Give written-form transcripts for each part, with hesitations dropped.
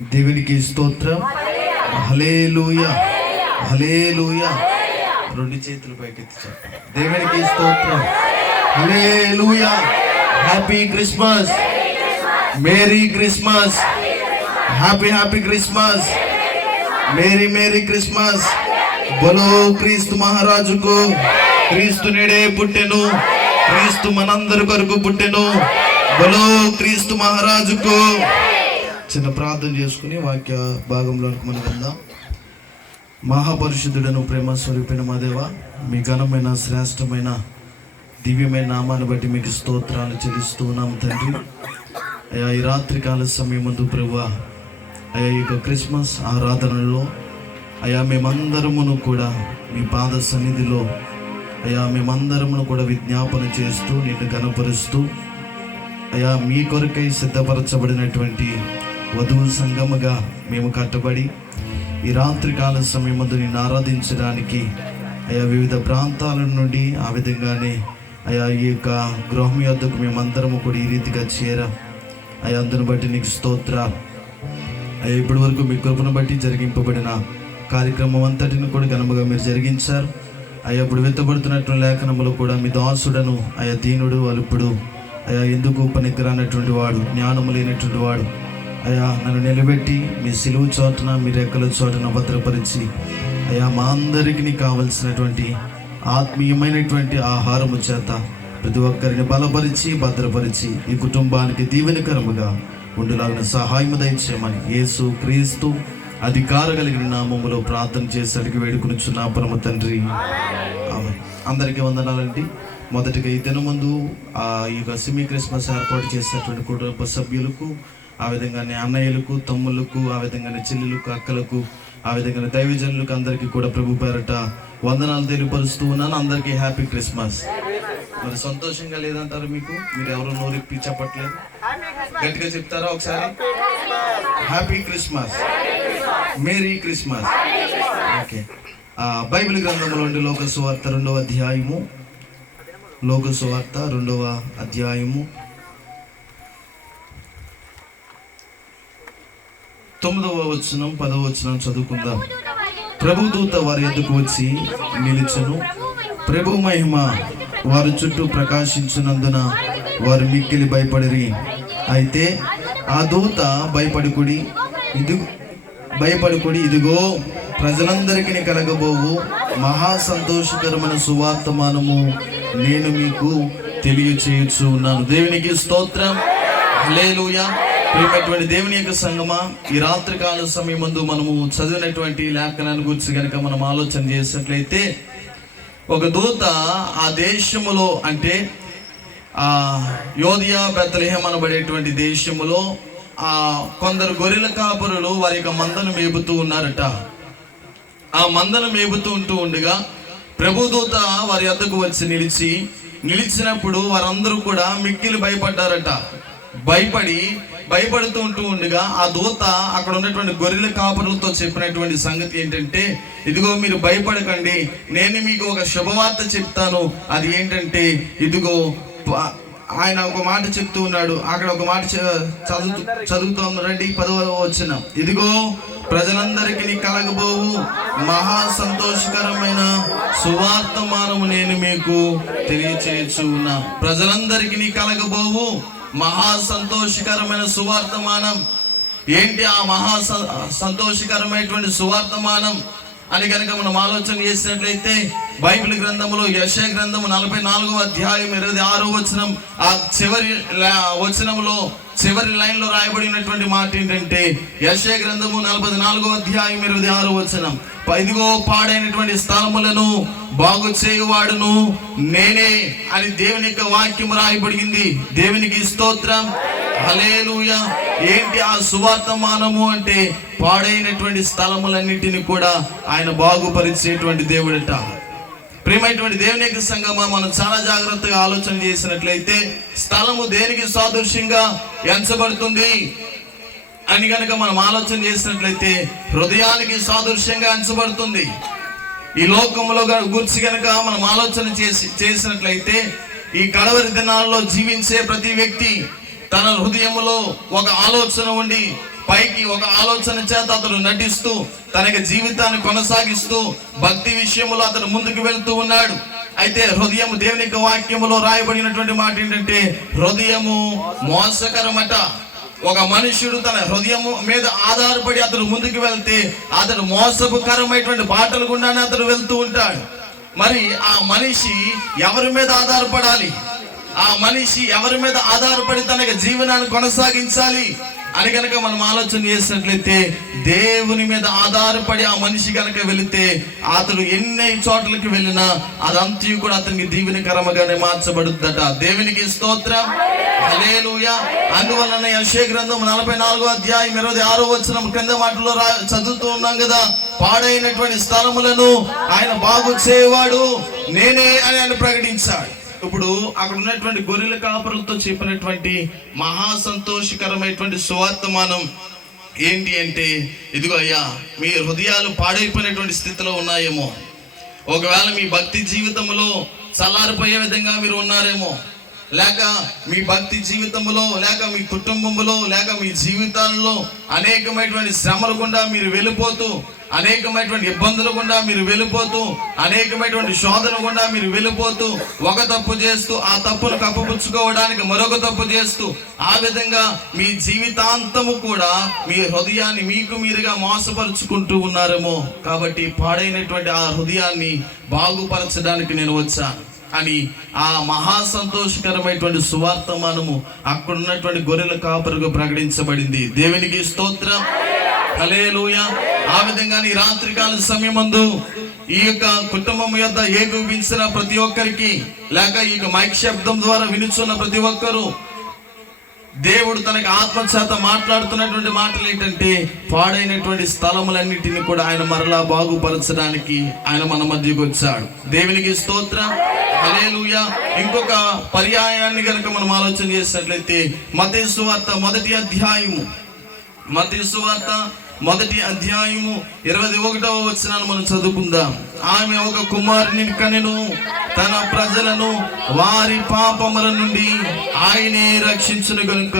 దేవునికి స్తోత్రం. హల్లెలూయా, హల్లెలూయా. రెండు చేతులు పైకెత్తి చెప్పండి. దేవునికి స్తోత్రం. Hallelujah. Happy Christmas, merry Christmas, happy Christmas, merry Christmas. బోలో క్రీస్తు మహారాజుకు. క్రీస్తు నేడే పుట్టెను, క్రీస్తు మనందరి కొరకు పుట్టెను. బోలో క్రీస్తు మహారాజుకు. చిన్న ప్రార్థన చేసుకుని వాక్య భాగంలోకి మనం వెళ్దాం. మహాపరిశుద్ధుడను ప్రేమ స్వరూపిణ మా దేవ, మీ ఘనమైన శ్రేష్టమైన దివ్యమైన నామాన్ని బట్టి మీకు స్తోత్రాలు చెల్లిస్తూ ఉన్నాం తండ్రి. అయ్యా, ఈ రాత్రికాల సమయం ముందు ప్రభువా, అయ్యా ఈ యొక్క క్రిస్మస్ ఆరాధనలో అయ్యా మేమందరమును కూడా మీ పాద సన్నిధిలో అయ్యా మేమందరమును కూడా విజ్ఞాపన చేస్తూ నిన్ను గణపరుస్తూ అయ్యా మీ కొరకై సిద్ధపరచబడినటువంటి వధువు సంఘముగా మేము కట్టబడి ఈ రాత్రికాల సమయం ముందు నిన్ను ఆరాధించడానికి అయ్యా వివిధ ప్రాంతాల నుండి ఆ విధంగానే అయ్యా ఈ యొక్క గృహం యొద్దకు మేమందరము కూడా ఈ రీతిగా అయ్యా అందును బట్టి నీకు స్తోత్రాలు. అయ్యా ఇప్పటి వరకు మీ కృపను బట్టి జరిగింపబడిన కార్యక్రమం అంతటిని కూడా ఘనముగా మీరు జరిగించారు. అయ్యా ఇప్పుడు వెత్తబడుతున్నటువంటి లేఖనములు కూడా మీ దాసుడను అయ్యా దీనుడు అలుపుడు అయ్యా ఎందుకు పనికిరానటువంటి వాడు, జ్ఞానము లేనటువంటి వాడు అయ్యా నన్ను నిలబెట్టి మీ సిలువు చోటన మీ రెక్కల చోటన భద్రపరిచి అయ్యా మా అందరికీ కావలసినటువంటి ఆత్మీయమైనటువంటి ఆహారము చేత ప్రతి ఒక్కరిని బలపరిచి భద్రపరిచి ఈ కుటుంబానికి దీవెనకరముగా ఉండులాగిన సహాయం దయచేయమని యేసు క్రీస్తు అధికార కలిగిన నామములో ప్రార్థన చేసేటికి వేడుకొనుచున్నా పరమ తండ్రి, ఆమేన్. అందరికీ వందనాలండి. మొదటిగా ఈ దినముందు ఈ యొక్క సెమీ క్రిస్మస్ ఏర్పాటు చేసినటువంటి కుటుంబ సభ్యులకు, ఆ విధంగానే అన్నయ్యలకు, తమ్ముళ్ళకు, ఆ విధంగానే చెల్లెలకు, అక్కలకు, ఆ విధంగానే దైవజనులకు అందరికీ కూడా ప్రభు పేరట వందనాలు తెలియపరుస్తూ ఉన్నాను. అందరికీ హ్యాపీ క్రిస్మస్. మరి సంతోషంగా లేదంటారు మీకు? మీరు ఎవరు నోరిప్పి చెప్పట్లేదు? గట్టిగా చెప్తారా ఒకసారి? Happy Christmas, merry Christmas. Okay. Bible గ్రంథంలోని లోక సువార్త 2వ అధ్యాయము, లోక సువార్త 2వ అధ్యాయము 9వ వచనం 10వ వచనం చదువుకుందాం. ప్రభుదూత వారి ఎద్దుకు వచ్చి నిలిచెను. ప్రభు మహిమ వారి చుట్టూ ప్రకాశించినందున వారు మిక్కిలి భయపడిరి. అయితే ఆ దూత భయపడుకుడి, ఇదిగో ప్రజలందరికీ కలగబోవు మహా సంతోషకరమైన సువార్తమానము నేను మీకు తెలియచేయచ్చు ఉన్నాను. దేవునికి స్తోత్రం. హల్లెలూయా. ప్రియమైనటువంటి దేవుని యొక్క సంగమా, ఈ రాత్రికాల సమయం ముందు మనము చదివినటువంటి లేఖనాన్ని గురించి కనుక మనం ఆలోచన చేసినట్లయితే, ఒక దూత ఆ దేశములో అంటే యోధియా బెత్లెహేం అనబడేటువంటి దేశములో కొందరు గొర్రెల కాపరులు వారి యొక్క మందను మేపుతూ ఉన్నారట. ఆ మందను మేపుతూ ఉండగా ప్రభుదూత వారి వద్దకు వచ్చి నిలిచినప్పుడు వారందరూ కూడా మిక్కిలి భయపడ్డారట. భయపడుతూ ఉండగా ఆ దూత అక్కడ ఉన్నటువంటి గొర్రెల కాపరులతో చెప్పినటువంటి సంగతి ఏంటంటే, ఇదిగో మీరు భయపడకండి, నేను మీకు ఒక శుభవార్త చెప్తాను. అది ఏంటంటే, ఇదిగో ఆయన ఒక మాట చెప్తూ ఉన్నాడు. అక్కడ ఒక మాట చదువుతాం రండి. 10వ వచనం. ఇదిగో ప్రజలందరికీ కలగబోవు మహా సంతోషకరమైన సువార్తమానము నేను మీకు తెలియచేయచ్చు ఉన్నా. ప్రజలందరికీ కలగబోవు మహా సంతోషకరమైన సువార్తమానం. ఏంటి ఆ మహా సంతోషకరమైనటువంటి సువార్తమానం అని కనుక మనం ఆలోచన చేసినట్లయితే, బైబిల్ గ్రంథంలో యెషయా గ్రంథము 44వ అధ్యాయం 26వ వచనం, ఆ చివరి వచనంలో చివరి లైన్లో రాయబడినటువంటి మాట ఏంటంటే, యెషయా గ్రంథము 44వ అధ్యాయం 26వ వచనం, ఇదిగో పాడైనటువంటి స్థలములను బాగు చేయువాడును నేనే అని దేవుని యొక్క వాక్యం రాయబడింది. దేవునికి స్తోత్రం. హల్లెలూయా. ఏంటి ఆ సువార్తమానము అంటే, పాడైనటువంటి స్థలములన్నిటిని కూడా ఆయన బాగుపరిచేటువంటి దేవుడట. ప్రియమైనటువంటి దేవుని యొక్క సంగమా, మనం చాలా జాగ్రత్తగా ఆలోచన చేసినట్లయితే, స్థలము దేనికి సాదృశ్యంగా ఎంచబడుతుంది అని కనుక మనం ఆలోచన చేసినట్లయితే, హృదయానికి సాదృశ్యంగా ఎంచబడుతుంది. ఈ లోకంలో గురించి కనుక మనం ఆలోచన చేసినట్లయితే, ఈ కడవరి దినాల్లో జీవించే ప్రతి వ్యక్తి తన హృదయంలో ఒక ఆలోచన ఉండి పైకి ఒక ఆలోచన చేత అతడు నటిస్తూ తనకి జీవితాన్ని కొనసాగిస్తూ భక్తి విషయంలో అతడు ముందుకు వెళ్తూ ఉన్నాడు. అయితే హృదయం, దేవుని యొక్క వాక్యములో రాయబడినటువంటి మాట ఏంటంటే హృదయము మోసకరమట. ఒక మనుష్యుడు తన హృదయము మీద ఆధారపడి అతడు ముందుకు వెళ్తే అతడు మోసపుకరమైనటువంటి బాటలు గుండానే అతడు వెళ్తూ ఉంటాడు. మరి ఆ మనిషి ఎవరి మీద ఆధారపడాలి? ఆ మనిషి ఎవరి మీద ఆధారపడి తనకి జీవనాన్ని కొనసాగించాలి అని కనుక మనం ఆలోచన చేసినట్లయితే దేవుని మీద ఆధారపడి ఆ మనిషి కనుక వెళితే అతడు ఎన్ని చోట్లకి వెళ్ళినా అదంతా కూడా అతనికి దీవెనకరముగానే మార్చబడుద్దట. దేవునికి స్తోత్రం, హల్లెలూయా. అందువలన యెషయా గ్రంథం 44వ అధ్యాయం 26వ వచనం కింద మాటలో చదువుతూ ఉన్నాం కదా, పాడైనటువంటి స్థలములను ఆయన బాగు చేయవాడు నేనే అని ఆయన ప్రకటించాడు. ఇప్పుడు అక్కడ ఉన్నటువంటి గొర్రెల కాపరులతో చెప్పినటువంటి మహా సంతోషకరమైనటువంటి సువార్తమానం ఏంటి అంటే, ఇదిగో అయ్యా, మీ హృదయాలు పాడైపోయినటువంటి స్థితిలో ఉన్నాయేమో, ఒకవేళ మీ భక్తి జీవితంలో చల్లారిపోయే విధంగా మీరు ఉన్నారేమో, లేక మీ భక్తి జీవితంలో, లేక మీ కుటుంబంలో, లేక మీ జీవితాల్లో అనేకమైనటువంటి శ్రమల గుండా మీరు వెళ్ళిపోతూ, అనేకమైనటువంటి ఇబ్బందుల గుండా మీరు వెళ్ళిపోతూ, అనేకమైనటువంటి శోధన గుండా మీరు వెళ్ళిపోతూ, ఒక తప్పు చేస్తూ ఆ తప్పును కప్పుపుచ్చుకోవడానికి మరొక తప్పు చేస్తూ, ఆ విధంగా మీ జీవితాంతము కూడా మీ హృదయాన్ని మీకు మీరుగా మోసపరుచుకుంటూ ఉన్నారేమో. కాబట్టి పాడైనటువంటి ఆ హృదయాన్ని బాగుపరచడానికి నేను వచ్చాను అని ఆ మహా సంతోషకరమైనటువంటి సువార్తమానము అక్కడ ఉన్నటువంటి గొర్రెల కాపరుగా ప్రకటించబడింది. దేవునికి స్తోత్రం, హల్లెలూయా. ఆ విధంగా ఈ రాత్రికాల సమయమందు ఈ యొక్క కుటుంబం యొక్క ఏకీభవించిన ప్రతి ఒక్కరికి, లేక ఈ మైక్ శబ్దం ద్వారా వినుచున్న ప్రతి ఒక్కరు, దేవుడు తనకి ఆత్మచేత మాట్లాడుతున్నటువంటి మాటలు ఏంటంటే పాడైనటువంటి స్థలములన్నిటిని కూడా ఆయన మరలా బాగుపరచడానికి ఆయన మన మధ్యకు వచ్చాడు. దేవునికి స్తోత్రం, హల్లెలూయా. ఇంకొక పర్యాయాన్ని కనుక మనం ఆలోచన చేసినట్లయితే మత్తయి సువార్త మొదటి అధ్యాయము 21వ వచనాన్ని మనం చదువుకుందాం. ఆమె ఒక కుమారుని కనెను, తన ప్రజలను వారి పాపముల నుండి ఆయనే రక్షించును గనుక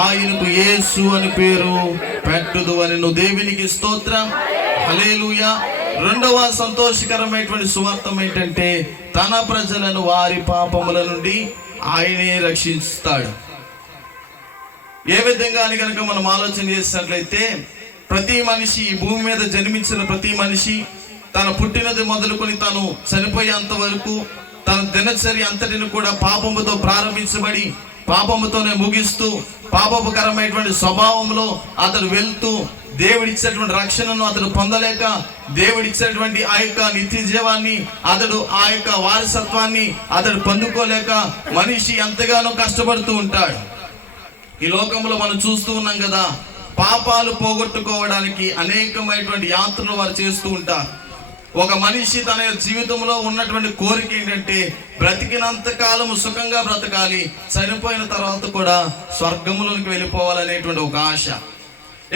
ఆయనకు యేసు అని పేరు పెట్టుదు అనెను. దేవునికి స్తోత్రం, హల్లెలూయా. రెండవ సంతోషకరమైనటువంటి సువార్తం ఏంటంటే తన ప్రజలను వారి పాపముల నుండి ఆయనే రక్షిస్తాడు. ఏ విధంగా అని కనుక మనం ఆలోచన చేసినట్లయితే ప్రతి మనిషి, ఈ భూమి మీద జన్మించిన ప్రతి మనిషి తన పుట్టినది మొదలుకొని తను చనిపోయేంత వరకు తన దినచర్య అంతటిని కూడా పాపముతో ప్రారంభించబడి పాపముతోనే ముగిస్తూ పాపకరమైనటువంటి స్వభావంలో అతడు వెళ్తూ దేవుడిచ్చేటువంటి రక్షణను అతడు పొందలేక, దేవుడిచ్చేటువంటి ఆ యొక్క నిత్య జీవాన్ని అతడు ఆ యొక్క వారసత్వాన్ని అతడు పొందుకోలేక మనిషి ఎంతగానో కష్టపడుతూ ఉంటాడు. ఈ లోకంలో మనం చూస్తూ ఉన్నాం కదా, పాపాలు పోగొట్టుకోవడానికి అనేకమైనటువంటి యాత్రలు వారు చేస్తూ ఉంటారు. ఒక మనిషి తన జీవితంలో ఉన్నటువంటి కోరిక ఏంటంటే బ్రతికినంత కాలము సుఖంగా బ్రతకాలి, చనిపోయిన తర్వాత కూడా స్వర్గములోకి వెళ్ళిపోవాలనేటువంటి ఒక ఆశ.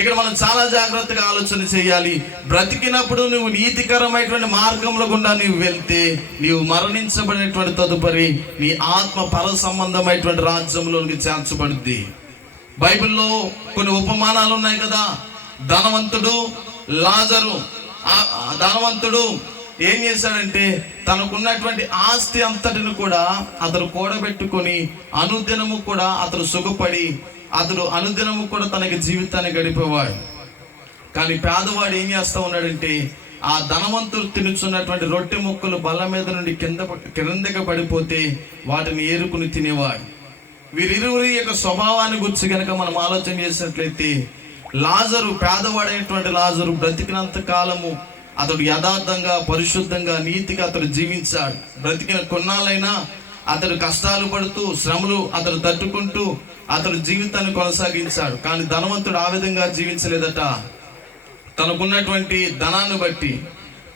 ఇక్కడ మనం చాలా జాగ్రత్తగా ఆలోచన చేయాలి. బ్రతికినప్పుడు నువ్వు నీతికరమైనటువంటి మార్గంలో గుండా నీవు వెళ్తే నీవు మరణించబడినటువంటి తదుపరి నీ ఆత్మ పర సంబంధమైనటువంటి రాజ్యంలోనికి చేర్చబడుద్ది. బైబిల్లో కొన్ని ఉపమానాలు ఉన్నాయి కదా. ధనవంతుడు, లాజరు. ధనవంతుడు ఏం చేశాడంటే తనకున్నటువంటి ఆస్తి అంతటిని కూడా అతడు కూడబెట్టుకొని అనుదినము కూడా అతడు సుఖపడి అతడు అనుదినము కూడా తనకి జీవితాన్ని గడిపేవాడు. కానీ పేదవాడు ఏం చేస్తా ఉన్నాడంటే ఆ ధనవంతుడు తినుచున్నటువంటి రొట్టె ముక్కలు బల్ల మీద నుండి కిందకి పడిపోతే వాటిని ఏరుకుని తినేవాడు. వీరిరువురి యొక్క స్వభావాన్ని గురించి కనుక మనం ఆలోచన చేసినట్లయితే లాజరు, పేదవాడైనటువంటి లాజరు బ్రతికినంత కాలము అతడు యథార్థంగా, పరిశుద్ధంగా, నీతిగా అతడు జీవించాడు. బ్రతికిన కొన్నాళ్ళైనా అతడు కష్టాలు పడుతూ, శ్రమలు అతడు తట్టుకుంటూ అతడు జీవితాన్ని కొనసాగించాడు. కానీ ధనవంతుడు ఆ విధంగా జీవించలేదట. తనకున్నటువంటి ధనాన్ని బట్టి,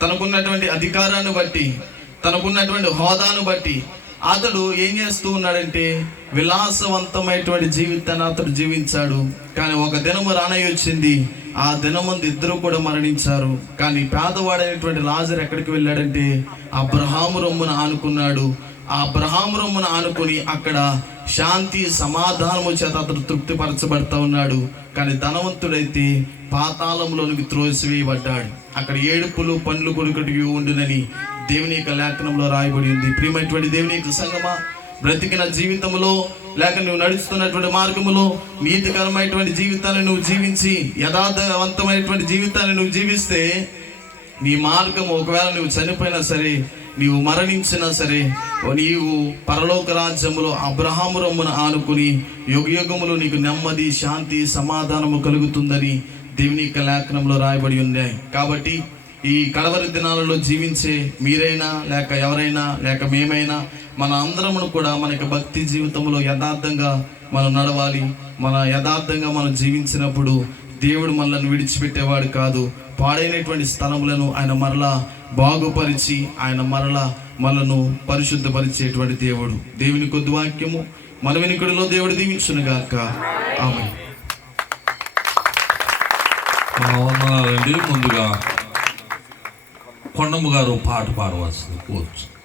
తనకున్నటువంటి అధికారాన్ని బట్టి, తనకున్నటువంటి హోదాను బట్టి అతడు ఏం చేస్తూ ఉన్నాడంటే విలాసవంతమైనటువంటి జీవితాన్ని అతడు జీవించాడు. కానీ ఒక దినము రానయ్య వచ్చింది, ఆ దినమందు ఇద్దరు కూడా మరణించారు. కానీ పేదవాడైనటువంటి లాజరు ఎక్కడికి వెళ్ళాడంటే అబ్రహాము రొమ్మున ఆనుకున్నాడు. ఆ అబ్రహాము రొమ్మున ఆనుకుని అక్కడ శాంతి సమాధానము చేత అతడు తృప్తిపరచబడతా ఉన్నాడు. కానీ ధనవంతుడైతే పాతాళంలోనికి త్రోసివేయబడ్డాడు. అక్కడ ఏడుపులు పండ్లు కొడుకుటికి ఉండునని దేవుని యొక్క లేఖనంలో రాయబడి ఉంది. ప్రియమైనటువంటి దేవుని యొక్క సంగమా, బ్రతికిన జీవితంలో లేక నువ్వు నడుస్తున్నటువంటి మార్గములో నీతికరమైనటువంటి జీవితాన్ని నువ్వు జీవించి యథార్థవంతమైనటువంటి జీవితాన్ని నువ్వు జీవిస్తే నీ మార్గం, ఒకవేళ నువ్వు చనిపోయినా సరే, నీవు మరణించినా సరే, నీవు పరలోక రాజ్యములో అబ్రహాము రొమ్మున ఆనుకుని యుగయుగములు నీకు నెమ్మది, శాంతి, సమాధానము కలుగుతుందని దేవుని యొక్క లేఖనంలో రాయబడి ఉన్నాయి. కాబట్టి ఈ కడవరి దినాలలో జీవించే మీరైనా లేక ఎవరైనా లేక మేమైనా మన అందరమును కూడా మన యొక్క భక్తి జీవితంలో యథార్థంగా మనం నడవాలి. మన యథార్థంగా మనం జీవించినప్పుడు దేవుడు మనల్ని విడిచిపెట్టేవాడు కాదు. పాడైనటువంటి స్థలములను ఆయన మరలా బాగుపరిచి ఆయన మరలా మనను పరిశుద్ధపరిచేటువంటి దేవుడు. దేవుని కొద్ది వాక్యము మన వినికిడిలో దేవుడు దీవించునుగాక. ఆమేన్. వందనాలండి. ముందుగా కొండమ్మ గారు పాట పాడవలసింది కోరుచు.